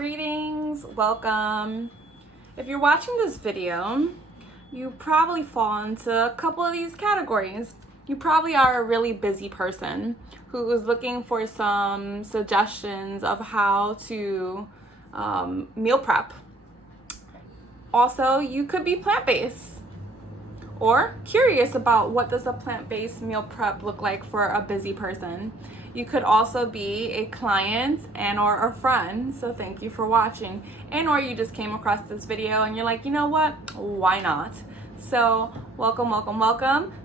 Greetings, welcome. If you're watching this video, you probably fall into a couple of these categories. You probably are a really busy person who is looking for some suggestions of how to meal prep. Also, you could be plant-based or curious about what does a plant-based meal prep look like for a busy person. You could also be a client and or a friend, so thank you for watching. And or you just came across this video and you're like, you know what, why not? So welcome.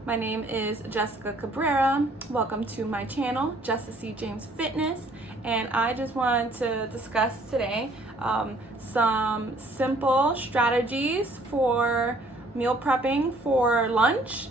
My name is Jessica Cabrera. Welcome to my channel, Jessica C. James Fitness. And I just wanted to discuss today some simple strategies for meal prepping for lunch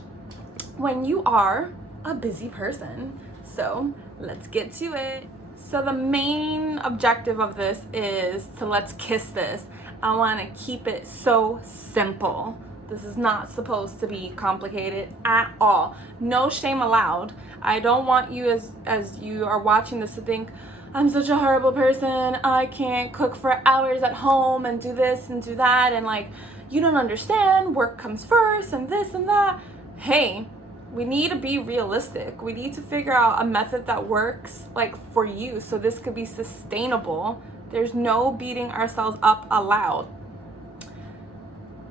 when you are a busy person. So let's get to it. So the main objective of this is to let's kiss this. I want to keep it so simple. This is not supposed to be complicated at all. No shame allowed. I don't want you as you are watching this to think, I'm such a horrible person. I can't cook for hours at home and do this and do that. And like, you don't understand. Work comes first and this and that. Hey, we need to be realistic. We need to figure out a method that works like for you so this could be sustainable. There's no beating ourselves up allowed.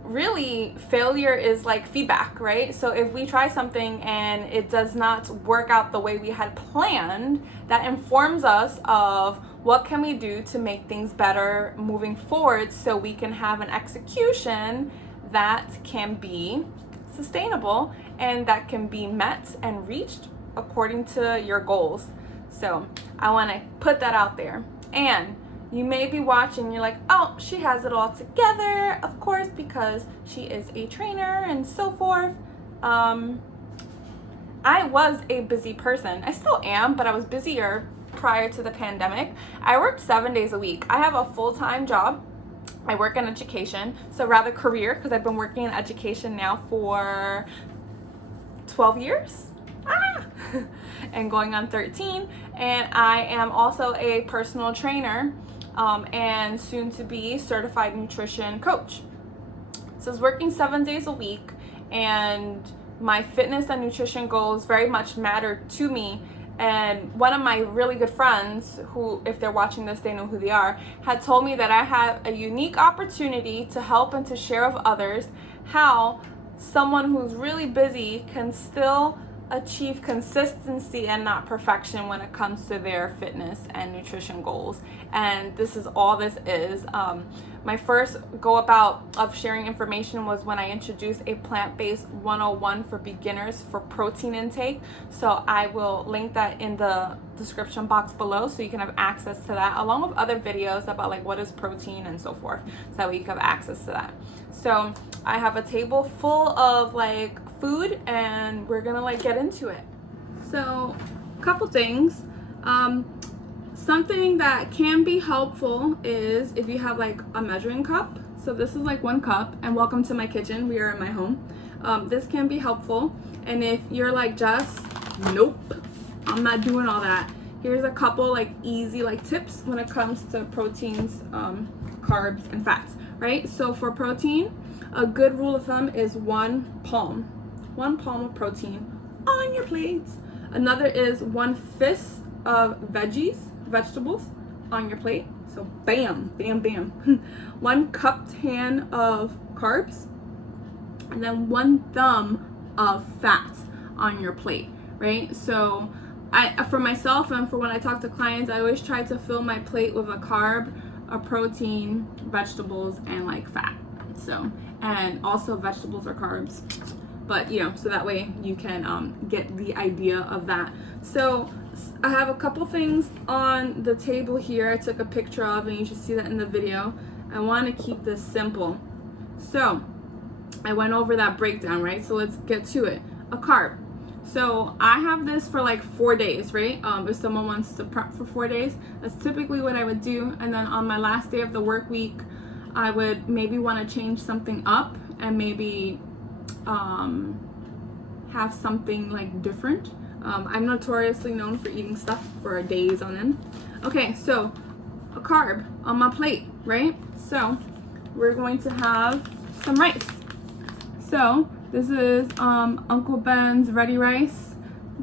Really, failure is like feedback, right? So if we try something and it does not work out the way we had planned, that informs us of what can we do to make things better moving forward so we can have an execution that can be sustainable and that can be met and reached according to your goals. So I want to put that out there. And you may be watching, you're like, oh, she has it all together, of course, because she is a trainer and so forth. I was a busy person. I still am, but I was busier prior to the pandemic. I worked 7 days a week. I have a full-time job. I work in education, so rather career, because I've been working in education now for 12 years. And going on 13. And I am also a personal trainer and soon to be certified nutrition coach. So I was working 7 days a week, and my fitness and nutrition goals very much mattered to me. And one of my really good friends, who, if they're watching this, they know who they are, had told me that I had a unique opportunity to help and to share with others how someone who's really busy can still achieve consistency and not perfection when it comes to their fitness and nutrition goals. And this is all this is. My first go about of sharing information was when I introduced a plant-based 101 for beginners for protein intake. So I will link that in the description box below so you can have access to that, along with other videos about like what is protein and so forth, so that way you can have access to that. So I have a table full of like food and we're gonna like get into it. So a couple things. Something that can be helpful is if you have like a measuring cup. So this is like 1 cup, and welcome to my kitchen. We are in my home. This can be helpful. And if you're like, Jess, nope, I'm not doing all that. Here's a couple like easy like tips when it comes to proteins, carbs, and fats, right? So for protein, a good rule of thumb is 1 palm. 1 palm of protein on your plates. Another is 1 fist of vegetables on your plate. So bam, bam, bam. 1 cupped hand of carbs, and then 1 thumb of fat on your plate, right? So for myself and for when I talk to clients, I always try to fill my plate with a carb, a protein, vegetables, and like fat. So, and also vegetables are carbs, but you know, so that way you can get the idea of that. So I have a couple things on the table here I took a picture of, and you should see that in the video. I want to keep this simple. So I went over that breakdown, right? So let's get to it. A carb. So I have this for like 4 days, right? If someone wants to prep for 4 days, that's typically what I would do. And then on my last day of the work week, I would maybe want to change something up and maybe have something like different. I'm notoriously known for eating stuff for days on end. Okay, so a carb on my plate, right? So we're going to have some rice. So this is Uncle Ben's Ready Rice.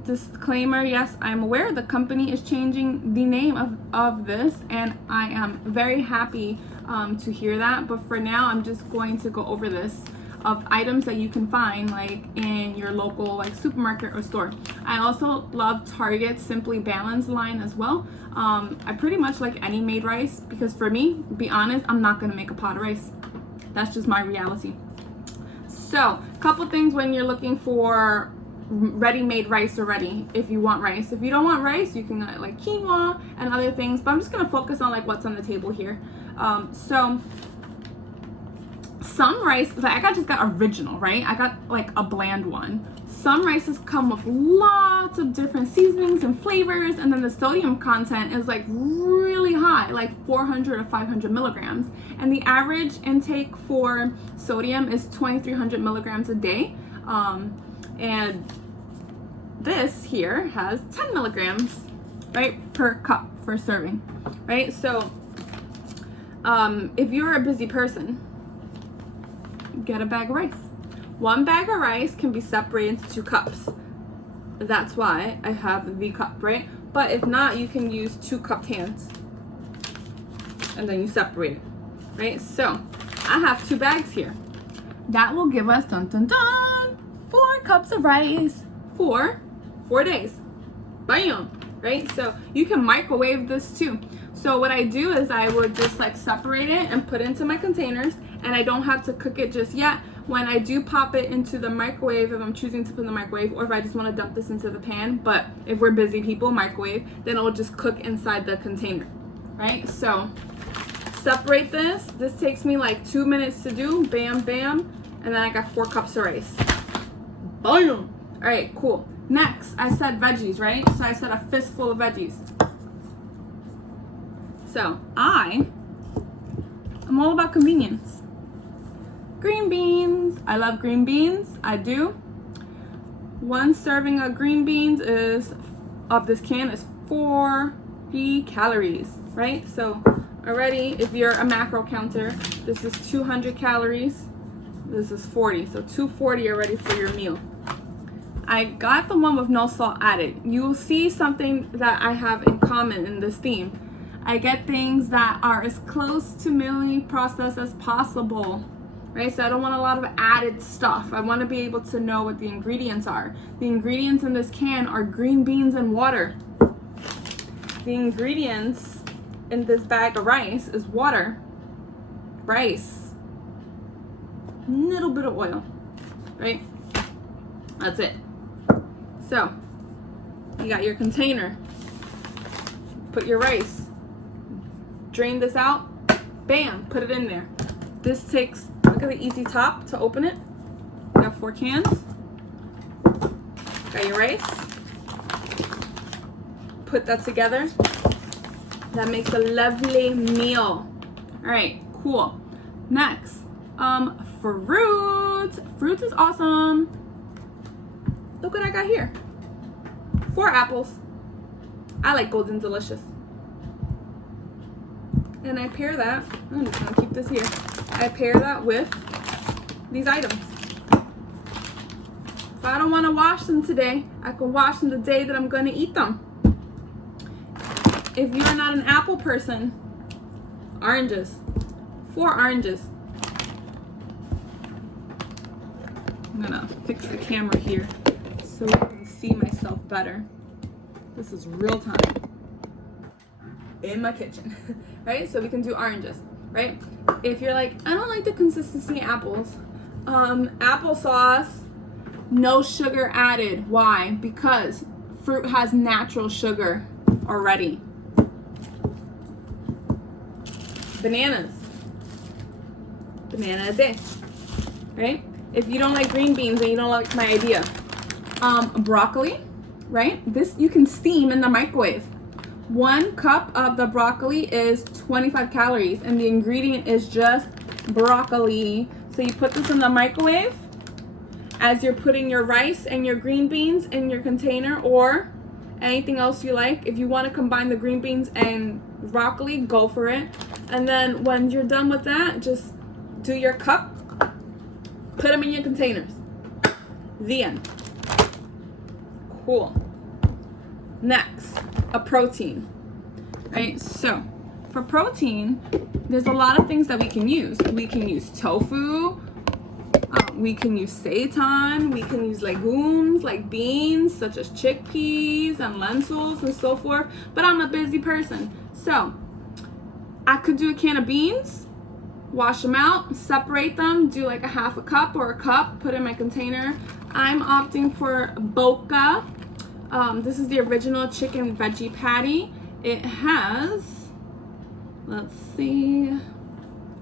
Disclaimer, yes, I'm aware the company is changing the name of this, and I am very happy to hear that. But for now, I'm just going to go over this of items that you can find like in your local like supermarket or store. I also love Target's Simply Balanced line as well. I pretty much like any made rice because for me, be honest, I'm not gonna make a pot of rice. That's just my reality. So, a couple things when you're looking for ready-made rice already. If you want rice, if you don't want rice, you can get like quinoa and other things. But I'm just gonna focus on like what's on the table here. So some rice, like I just got original, right? I got like a bland one. Some rices come with lots of different seasonings and flavors, and then the sodium content is like really high, like 400 or 500 milligrams. And the average intake for sodium is 2,300 milligrams a day. And this here has 10 milligrams, right, per cup for serving, right? So if you're a busy person, get a bag of rice. One bag of rice can be separated into 2 cups. That's why I have the cup, right? But if not, you can use 2 cupped hands and then you separate it, right? So I have 2 bags here. That will give us, dun dun dun, 4 cups of rice for 4 days. Bam, right? So you can microwave this too. So what I do is I would just like separate it and put it into my containers, and I don't have to cook it just yet. When I do pop it into the microwave, if I'm choosing to put in the microwave, or if I just want to dump this into the pan, but if we're busy people, microwave, then it'll just cook inside the container, right? So separate this. This takes me like 2 minutes to do, bam, bam, and then I got 4 cups of rice. Boom. All right, cool. Next, I said veggies, right? So I said a fistful of veggies. So I'm all about convenience. Green beans. I love green beans. I do. 1 serving of green beans of this can is 40 calories, right? So already, if you're a macro counter, this is 200 calories. This is 40, so 240 already for your meal. I got the one with no salt added. You will see something that I have in common in this theme. I get things that are as close to minimally processed as possible, right? So I don't want a lot of added stuff. I want to be able to know what the ingredients are. The ingredients in this can are green beans and water. The ingredients in this bag of rice is water, rice, little bit of oil, right? That's it. So you got your container, put your rice, drain this out, bam, put it in there. This takes, look at the easy top to open it. Got 4 cans. Got your rice. Put that together. That makes a lovely meal. All right, cool. Next, fruit. Fruit is awesome. Look what I got here. 4 apples. I like Golden Delicious. And I pair that, I'm just gonna keep this here. I pair that with these items. If I don't wanna wash them today, I can wash them the day that I'm gonna eat them. If you're not an apple person, oranges. 4 oranges. I'm gonna fix the camera here so I can see myself better. This is real time in my kitchen, right? So we can do oranges, right? If you're like, I don't like the consistency of apples, applesauce, no sugar added. Why? Because fruit has natural sugar already. Bananas, banana a day, right? If you don't like green beans and you don't like my idea, broccoli, right? This you can steam in the microwave. 1 cup of the broccoli is 25 calories, and the ingredient is just broccoli. So you put this in the microwave as you're putting your rice and your green beans in your container, or anything else you like. If you want to combine the green beans and broccoli, go for it. And then when you're done with that, just do your cup, put them in your containers. The end. Cool. Next, a protein, right? So for protein, there's a lot of things that we can use. We can use tofu, we can use seitan, we can use legumes like beans such as chickpeas and lentils and so forth, but I'm a busy person. So I could do a can of beans, wash them out, separate them, do like a half a cup or a cup, put in my container. I'm opting for Boca. This is the original chicken veggie patty. It has, let's see,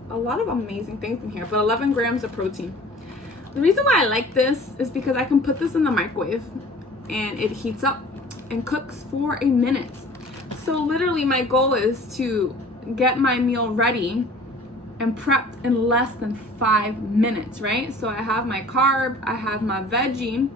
a lot of amazing things in here, but 11 grams of protein. The reason why I like this is because I can put this in the microwave and it heats up and cooks for a minute. So literally my goal is to get my meal ready and prepped in less than 5 minutes, right? So I have my carb, I have my veggie,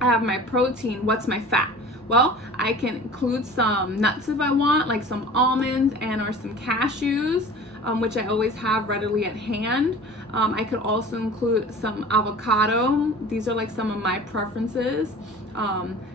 I have my protein. What's my fat? Well, I can include some nuts if I want, like some almonds and or some cashews, which I always have readily at hand. I could also include some avocado. These are like some of my preferences.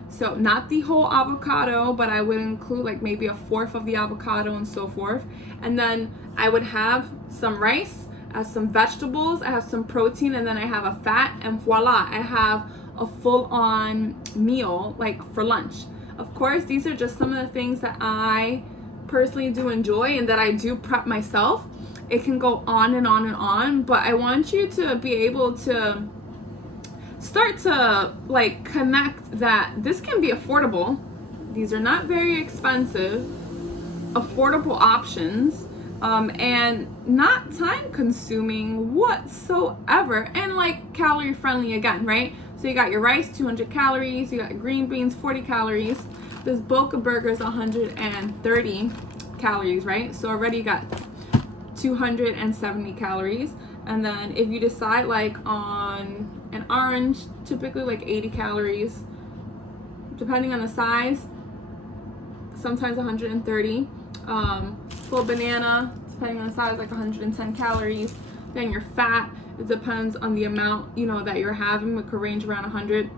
So not the whole avocado, but I would include like maybe a fourth of the avocado and so forth. And then I would have some rice, some vegetables, I have some protein, and then I have a fat, and voila, I have a full-on meal like for lunch. Of course, these are just some of the things that I personally do enjoy and that I do prep myself. It can go on and on and on, but I want you to be able to start to like connect that this can be affordable. These are not very expensive, affordable options, and not time consuming whatsoever, and like calorie friendly again, right? So you got your rice, 200 calories, you got green beans, 40 calories. This Boca burger is 130 calories, right? So already you got 270 calories. And then if you decide like on an orange, typically like 80 calories, depending on the size, sometimes 130. Full banana, depending on the size, like 110 calories. Then your fat, it depends on the amount, you know, that you're having. It could range around 100.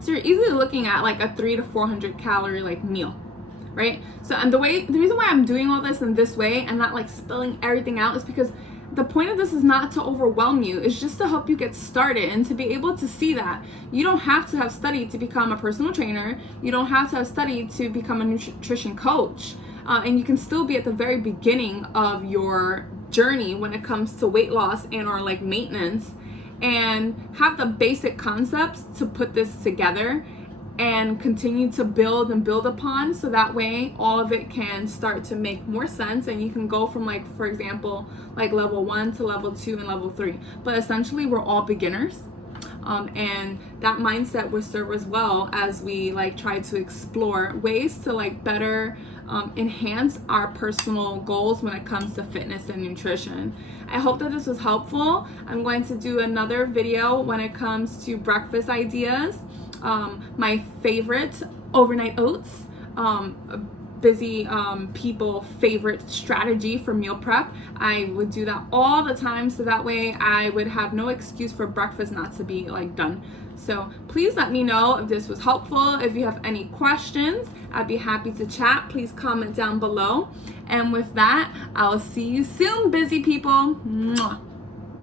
So you're easily looking at like a 300 to 400 calorie like meal, right? So, and the reason why I'm doing all this in this way and not like spelling everything out is because the point of this is not to overwhelm you. It's just to help you get started and to be able to see that you don't have to have studied to become a personal trainer. You don't have to have studied to become a nutrition coach. And you can still be at the very beginning of your journey when it comes to weight loss and or like maintenance, and have the basic concepts to put this together and continue to build and build upon, so that way all of it can start to make more sense and you can go from like, for example, like level 1 to level 2 and level 3. But essentially we're all beginners, and that mindset will serve as well as we like try to explore ways to like better enhance our personal goals when it comes to fitness and nutrition. I hope that this was helpful. I'm going to do another video when it comes to breakfast ideas. My favorite overnight oats, busy people favorite strategy for meal prep. I would do that all the time, so that way I would have no excuse for breakfast not to be like done. So please let me know if this was helpful. If you have any questions, I'd be happy to chat. Please comment down below. And with that, I'll see you soon, busy people. Mwah.